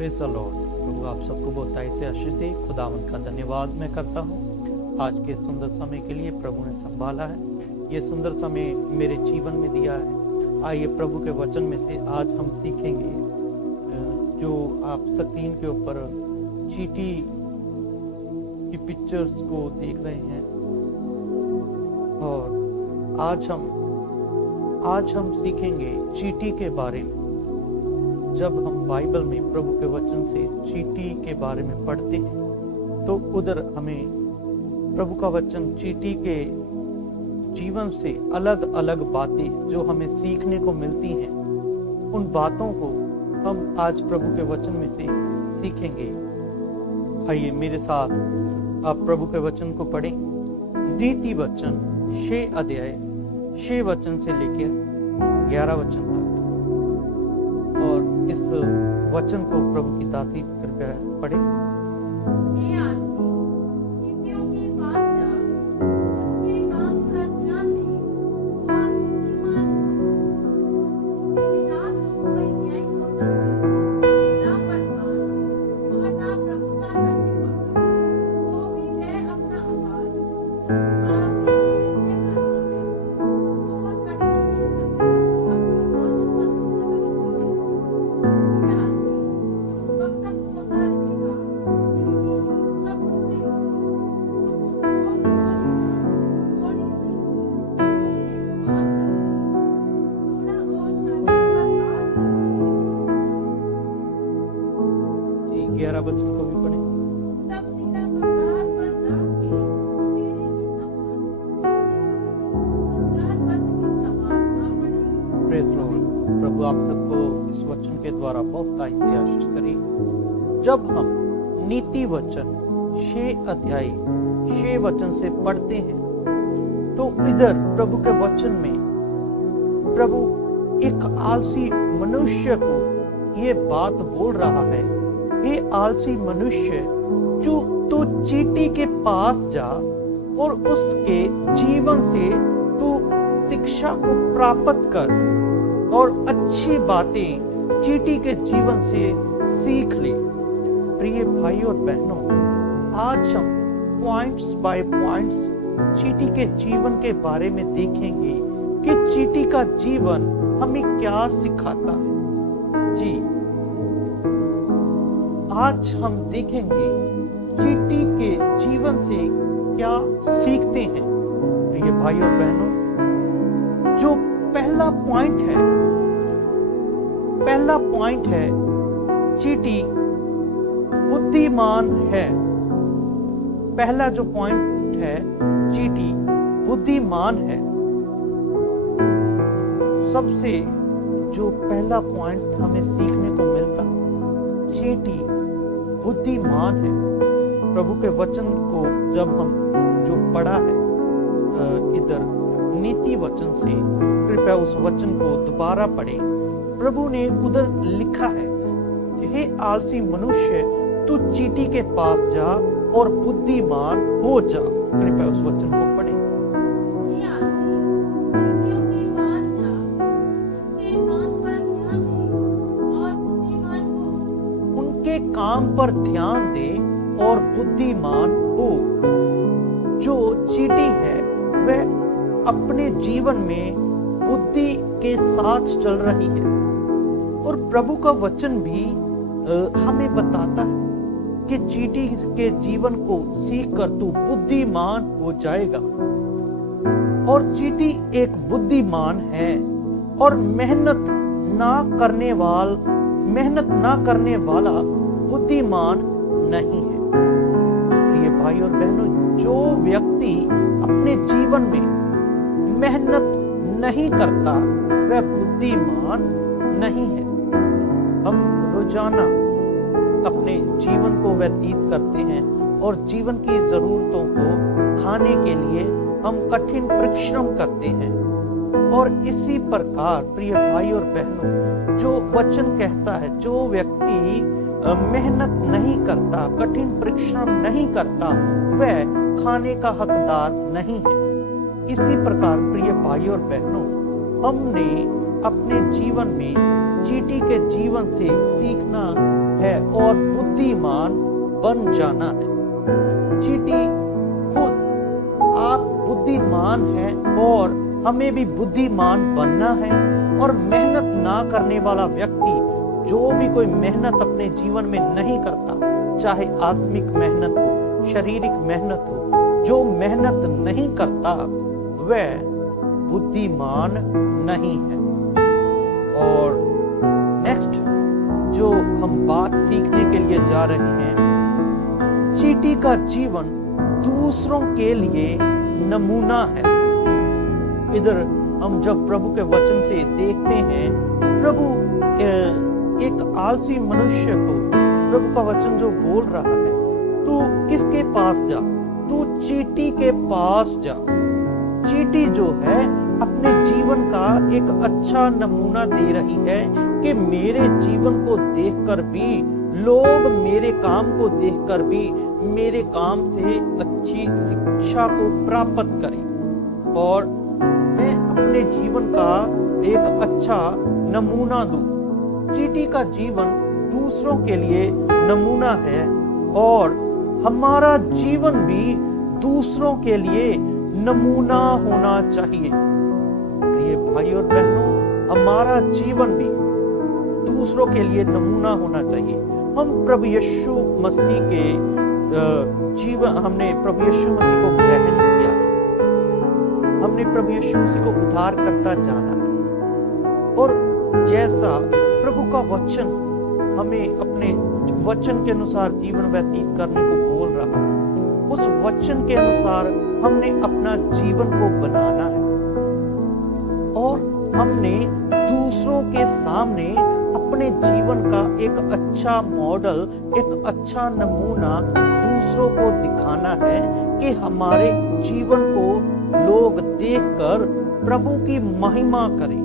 Praise the Lord. प्रभु आप सबको बहुताई से आशीष दे। खुदावंद का धन्यवाद मैं करता हूँ आज के सुंदर समय के लिए प्रभु ने संभाला है। ये सुंदर समय मेरे जीवन में दिया है। आइए प्रभु के वचन में से आज हम सीखेंगे जो आप स्क्रीन के ऊपर चींटी की पिक्चर्स को देख रहे हैं। और आज हम सीखेंगे चींटी के बारे में। जब हम बाइबल में प्रभु के वचन से चींटी के बारे में पढ़ते हैं तो उधर हमें प्रभु का वचन चींटी के जीवन से अलग अलग बातें जो हमें सीखने को मिलती हैं, उन बातों को हम आज प्रभु के वचन में से सीखेंगे। आइए मेरे साथ आप प्रभु के वचन को पढ़ें। नीति वचन 6 अध्याय 6 वचन से लेकर 11 वचन तक। और इस वचन को प्रभु की तारीफ करके पढ़े। प्रभु आप सबको इस वचन के द्वारा बहुत से आशीष करे। जब हम नीति वचन 6 अध्याय 6 वचन से पढ़ते हैं तो इधर प्रभु के वचन में प्रभु एक आलसी मनुष्य को ये बात बोल रहा है, हे आलसी मनुष्य, जो तू चींटी के पास जा और उसके जीवन से तू शिक्षा को प्राप्त कर और अच्छी बातें चींटी के जीवन से सीख ले। प्रिय भाई और बहनों, आज हम पॉइंट्स बाय पॉइंट्स चींटी के जीवन के बारे में देखेंगे कि चींटी का जीवन हमें क्या सिखाता है। जी, आज हम देखेंगे चींटी के जीवन से क्या सीखते हैं। प्रिय भाई और बहनों, जो पहला पॉइंट है चींटी बुद्धिमान है। पहला जो पॉइंट है, चींटी बुद्धिमान है। सबसे जो पहला पॉइंट हमें सीखने को मिलता, चींटी बुद्धिमान है। प्रभु के वचन को जब हम जो पढ़ा है इधर नीति वचन से, कृपया उस वचन को दोबारा पढ़े। प्रभु ने उधर लिखा है, हे आलसी मनुष्य, तू चींटी के पास जा और बुद्धिमान हो जा। कृपया उस वचन को पढ़े। उनके काम पर ध्यान दे और बुद्धिमान हो। जो चींटी है वह अपने जीवन में बुद्धि के साथ चल रही है और प्रभु का वचन भी हमें बताता है कि चींटी के जीवन को सीख कर तू बुद्धिमान हो जाएगा। और चींटी एक बुद्धिमान है और मेहनत ना करने वाला बुद्धिमान नहीं है। प्रिय भाई और बहनों, जो व्यक्ति अपने जीवन में मेहनत नहीं करता वह बुद्धिमान नहीं है। हम रोजाना अपने जीवन को व्यतीत करते हैं और जीवन की जरूरतों को खाने के लिए हम कठिन परिश्रम करते हैं। और इसी प्रकार प्रिय भाई और बहनों, जो वचन कहता है, जो व्यक्ति मेहनत नहीं करता, कठिन परिश्रम नहीं करता, वह खाने का हकदार नहीं है। इसी प्रकार प्रिय भाई और बहनों, हमने अपने जीवन में चींटी के जीवन से सीखना है और बुद्धिमान बन जाना है। चींटी खुद आप बुद्धिमान हैं और हमें भी बुद्धिमान बनना है। और मेहनत ना करने वाला व्यक्ति, जो भी कोई मेहनत अपने जीवन में नहीं करता, चाहे आत्मिक मेहनत हो, शारीरिक मेहनत हो, जो मेहनत नहीं करता वह बुद्धिमान नहीं है। और नेक्स्ट जो हम बात सीखने के लिए जा रहे हैं, चींटी का जीवन दूसरों के लिए नमूना है। इधर हम जब प्रभु के वचन से देखते हैं, प्रभु एक आलसी मनुष्य को प्रभु का वचन जो बोल रहा है, तू किसके पास जा, तू चींटी के पास जा। चींटी जो है अपने जीवन का एक अच्छा नमूना दे रही है कि मेरे जीवन को देखकर भी लोग मेरे काम को देखकर भी मेरे काम से अच्छी शिक्षा को प्राप्त करें और मैं अपने जीवन का एक अच्छा नमूना दूं। चींटी का जीवन दूसरों के लिए नमूना है और हमारा जीवन भी दूसरों के लिए नमूना होना चाहिए। प्रिय भाई और बहनों, हमारा जीवन भी दूसरों के लिए नमूना होना चाहिए। हम प्रभु यीशु मसीह के जीवन, हमने प्रभु यीशु मसीह को ग्रहण किया, हमने प्रभु यीशु मसीह को उद्धार करता जाना और जैसा प्रभु का वचन हमें अपने वचन के अनुसार जीवन व्यतीत करने को बोल रहा है, उस वचन के अनुसार हमने अपना जीवन को बनाना है और हमने दूसरों के सामने अपने जीवन का एक अच्छा मॉडल, एक अच्छा नमूना दूसरों को दिखाना है कि हमारे जीवन को लोग देखकर प्रभु की महिमा करें।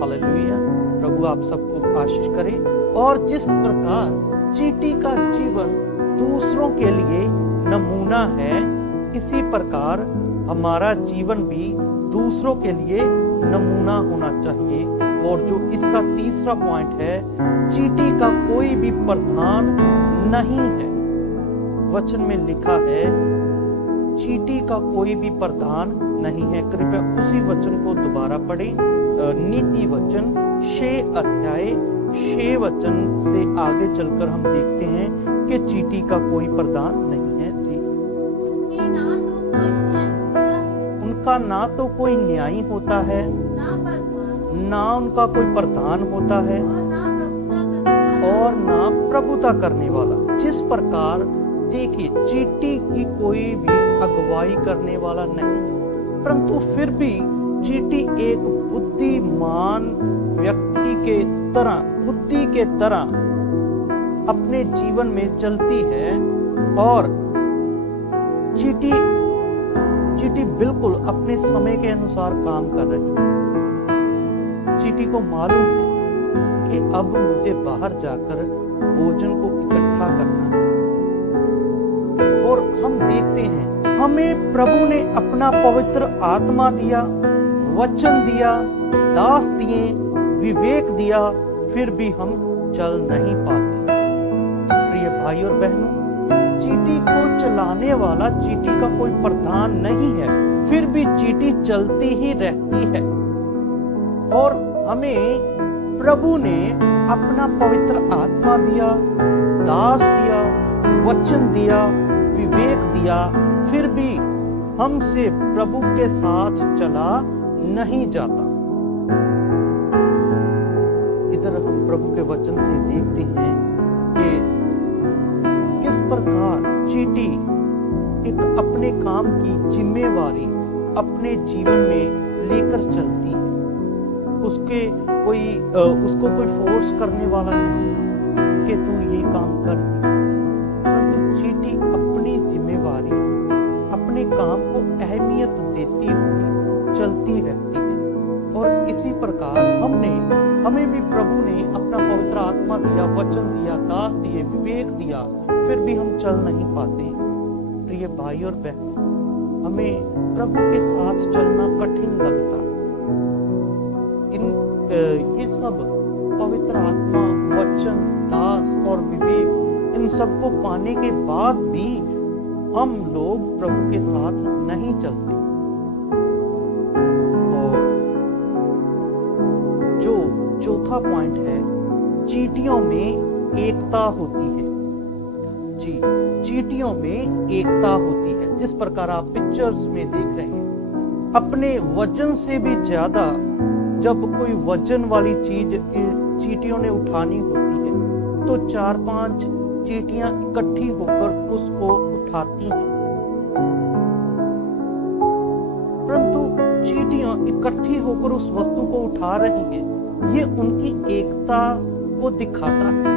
हालेलुया। प्रभु आप सबको आशीष करे। और जिस प्रकार चींटी का जीवन दूसरों के लिए नमूना है, इसी प्रकार हमारा जीवन भी दूसरों के लिए नमूना होना चाहिए। और जो इसका तीसरा पॉइंट है, चींटी का कोई भी प्रधान नहीं है। वचन में लिखा है चींटी का कोई भी प्रधान नहीं है। कृपया उसी वचन को दोबारा पढ़ें। नीति वचन 6 अध्याय 6 वचन से आगे चलकर हम देखते हैं कि चींटी का कोई प्रधान नहीं है। जी, उनका ना तो कोई न्यायी होता है, ना उनका कोई प्रधान होता है और ना प्रभुता करने वाला। जिस प्रकार देखिए, चींटी की कोई भी अगुवाई करने वाला नहीं है, परंतु फिर भी चींटी एक बुद्धिमान व्यक्ति के तरह, बुद्धि के तरह अपने जीवन में चलती है और चींटी बिल्कुल अपने समय के अनुसार काम कर रही है। चींटी को मालूम है कि अब मुझे बाहर जाकर भोजन को इकट्ठा करना है। और हम देखते हैं, हमें प्रभु ने अपना पवित्र आत्मा दिया, वचन दिया, दास दिए, विवेक दिया, फिर भी हम चल नहीं पाते। प्रिय भाई और बहनों, चींटी को चलाने वाला चींटी का कोई प्रधान नहीं है, फिर भी चींटी चलती ही रहती है। और हमें प्रभु ने अपना पवित्र आत्मा दिया, दास दिया, वचन दिया, विवेक दिया, फिर भी हमसे प्रभु के साथ चला नहीं जाता। इधर हम प्रभु के वचन से देखते हैं कि किस प्रकार चींटी एक अपने काम की जिम्मेवारी अपने जीवन में लेकर चलती है। उसको कोई फोर्स करने वाला नहीं कि तू ये काम कर, परंतु चींटी अपनी जिम्मेवारी, अपने काम को अहमियत देती हुई चलती रहती है। और इसी प्रकार हमें भी प्रभु ने अपना पवित्र आत्मा दिया, वचन दिया, दास दिए, विवेक दिया, फिर भी हम चल नहीं पाते। प्रिय भाई और बहन, हमें प्रभु के साथ चलना कठिन लगता है। ये सब पवित्र आत्मा, वचन, दास और विवेक, इन सबको पाने के बाद भी हम लोग प्रभु के साथ नहीं चलते। और जो चौथा पॉइंट है, चींटियों में एकता होती है। जी, चींटियों में एकता होती है। जिस प्रकार आप पिक्चर्स में देख रहे हैं, अपने वजन से भी ज्यादा जब कोई वजन वाली चीज चींटियों ने उठानी होती है तो 4-5 चींटियां इकट्ठी होकर उसको उठाती हैं। परंतु चींटियां इकट्ठी होकर उस वस्तु को उठा रही हैं, ये उनकी एकता को दिखाता है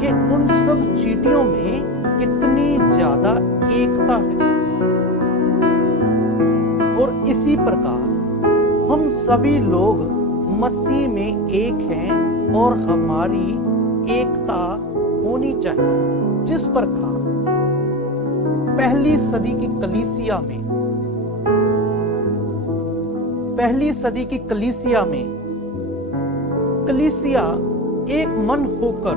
कि उन सब चींटियों में कितनी ज्यादा एकता है। और इसी प्रकार हम सभी लोग मसीह में एक हैं और हमारी एकता होनी चाहिए। जिस प्रकार पहली सदी की कलीसिया एक मन होकर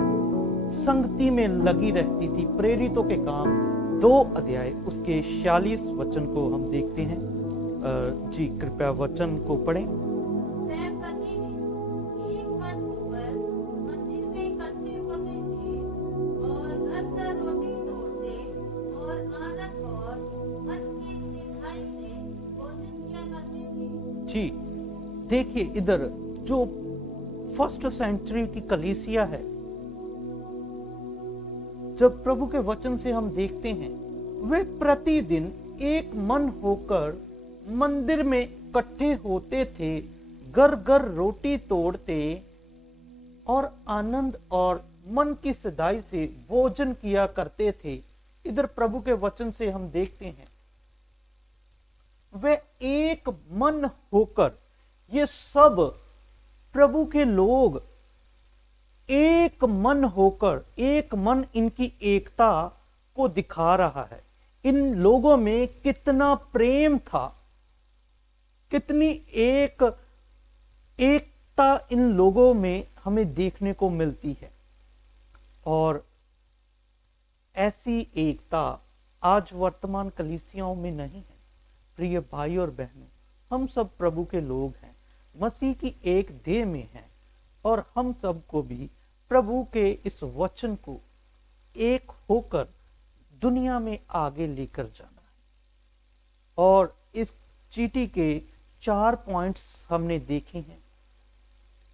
संगति में लगी रहती थी। प्रेरितों के काम 2 अध्याय उसके 46 वचन को हम देखते हैं। जी, कृपया वचन को पढ़ें। जी, देखिए इधर जो फर्स्ट सेंचुरी की कलीसिया है, जब प्रभु के वचन से हम देखते हैं, वे प्रतिदिन एक मन होकर मंदिर में इकट्ठे होते थे, घर घर रोटी तोड़ते और आनंद और मन की सदाई से भोजन किया करते थे। इधर प्रभु के वचन से हम देखते हैं, वे एक मन होकर, ये सब प्रभु के लोग एक मन होकर, एक मन इनकी एकता को दिखा रहा है। इन लोगों में कितना प्रेम था, कितनी एकता इन लोगों में हमें देखने को मिलती है। और ऐसी एकता आज वर्तमान कलीसियाओं में नहीं है। प्रिय भाई और बहनों, हम सब प्रभु के लोग हैं, मसीह की एक देह में हैं, और हम सबको भी प्रभु के इस वचन को एक होकर दुनिया में आगे लेकर जाना है। और इस चीटी के 4 पॉइंट्स हमने देखे हैं,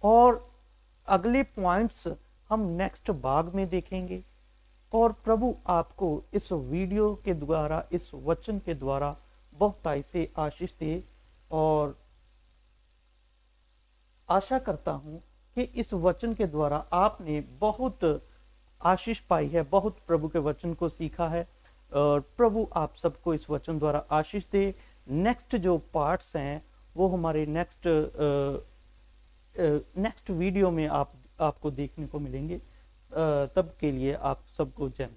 और अगले पॉइंट्स हम नेक्स्ट भाग में देखेंगे। और प्रभु आपको इस वीडियो के द्वारा, इस वचन के द्वारा बहुतायत से आशीष दे। और आशा करता हूं कि इस वचन के द्वारा आपने बहुत आशीष पाई है, बहुत प्रभु के वचन को सीखा है। और प्रभु आप सबको इस वचन द्वारा आशीष दे। नेक्स्ट जो पार्ट्स हैं वो हमारे नेक्स्ट वीडियो में आपको देखने को मिलेंगे। तब के लिए आप सबको जय।